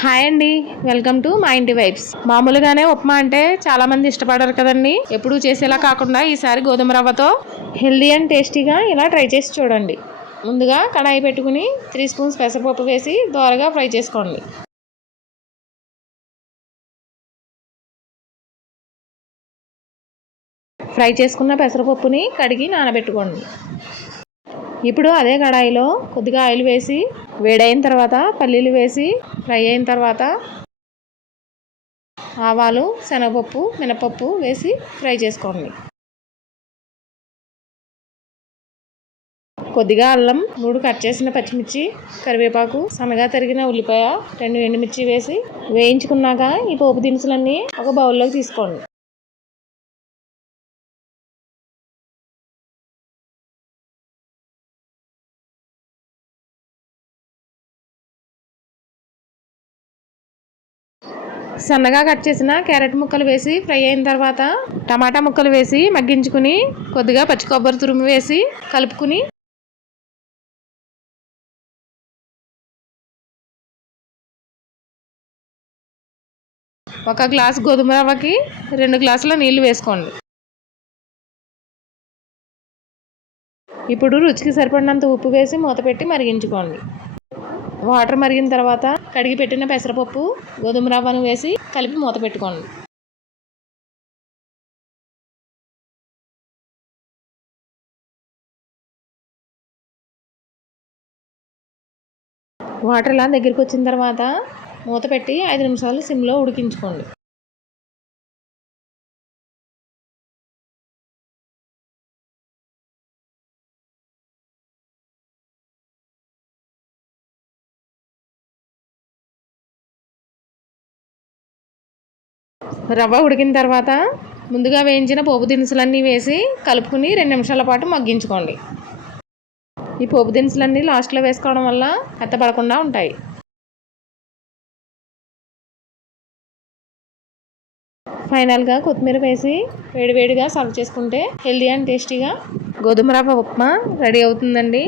Hi అండి, welcome to మా ఇంటి వైబ్స్. మామూలుగానే ఉప్మా అంటే చాలా మంది ఇష్టపడరు కదండి. ఎప్పుడూ చేసేలా కాకుండా ఈసారి గోధుమ రవ్వతో హెల్దీ అండ్ టేస్టీగా ఇలా ట్రై చేసి చూడండి. ముందుగా కడాయి పెట్టుకుని 3 స్పూన్స్ పెసరపప్పు వేసి దోరగా ఫ్రై చేసుకోండి. ఫ్రై చేసుకున్న పెసరపప్పుని కడిగి నానబెట్టుకోండి. ఇప్పుడు అదే కడాయిలో కొద్దిగా ఆయిల్ వేసి వేడైన తర్వాత పల్లీలు వేసి ఫ్రై అయిన తర్వాత ఆవాలు, శనగపప్పు, మినపప్పు వేసి ఫ్రై చేసుకోండి. కొద్దిగా అల్లం, 3 కట్ చేసిన పచ్చిమిర్చి, కరివేపాకు, సన్నగా తరిగిన ఉల్లిపాయ, 2 ఎండుమిర్చి వేసి వేయించుకున్నాక ఈ పోపు దినుసులన్నీ ఒక బౌల్లోకి తీసుకోండి. సన్నగా కట్ చేసిన క్యారెట్ ముక్కలు వేసి ఫ్రై అయిన తర్వాత టమాటా ముక్కలు వేసి మగ్గించుకుని కొద్దిగా పచ్చి కొబ్బరి తురుము వేసి కలుపుకుని ఒక గ్లాసు గోధుమ రవ్వకి 2 గ్లాసుల నీళ్లు వేసుకోండి. ఇప్పుడు రుచికి సరిపడినంత ఉప్పు వేసి మూత పెట్టి మరిగించుకోండి. వాటర్ మరిగిన తర్వాత కడిగి పెట్టిన పెసరపప్పు, గోధుమ రవ్వను వేసి కలిపి మూత పెట్టుకోండి. వాటర్ ఇలా దగ్గరికి వచ్చిన తర్వాత మూత పెట్టి 5 నిమిషాలు సిమ్లో ఉడికించుకోండి. రవ్వ ఉడికిన తర్వాత ముందుగా వేయించిన పోపు దినుసులన్నీ వేసి కలుపుకుని 2 నిమిషాల పాటు మగ్గించుకోండి. ఈ పోపు దినుసులన్నీ లాస్ట్లో వేసుకోవడం వల్ల మెత్తపడకుండా ఉంటాయి. ఫైనల్గా కొత్తిమీర వేసి వేడివేడిగా సర్వ్ చేసుకుంటే హెల్దీ అండ్ టేస్టీగా గోధుమ రవ్వ ఉప్మా రెడీ అవుతుందండి.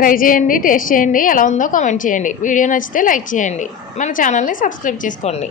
ట్రై చేయండి, టేస్ట్ చేయండి, ఎలా ఉందో కామెంట్ చేయండి. వీడియో నచ్చితే లైక్ చేయండి, మన ఛానల్ని సబ్స్క్రైబ్ చేసుకోండి.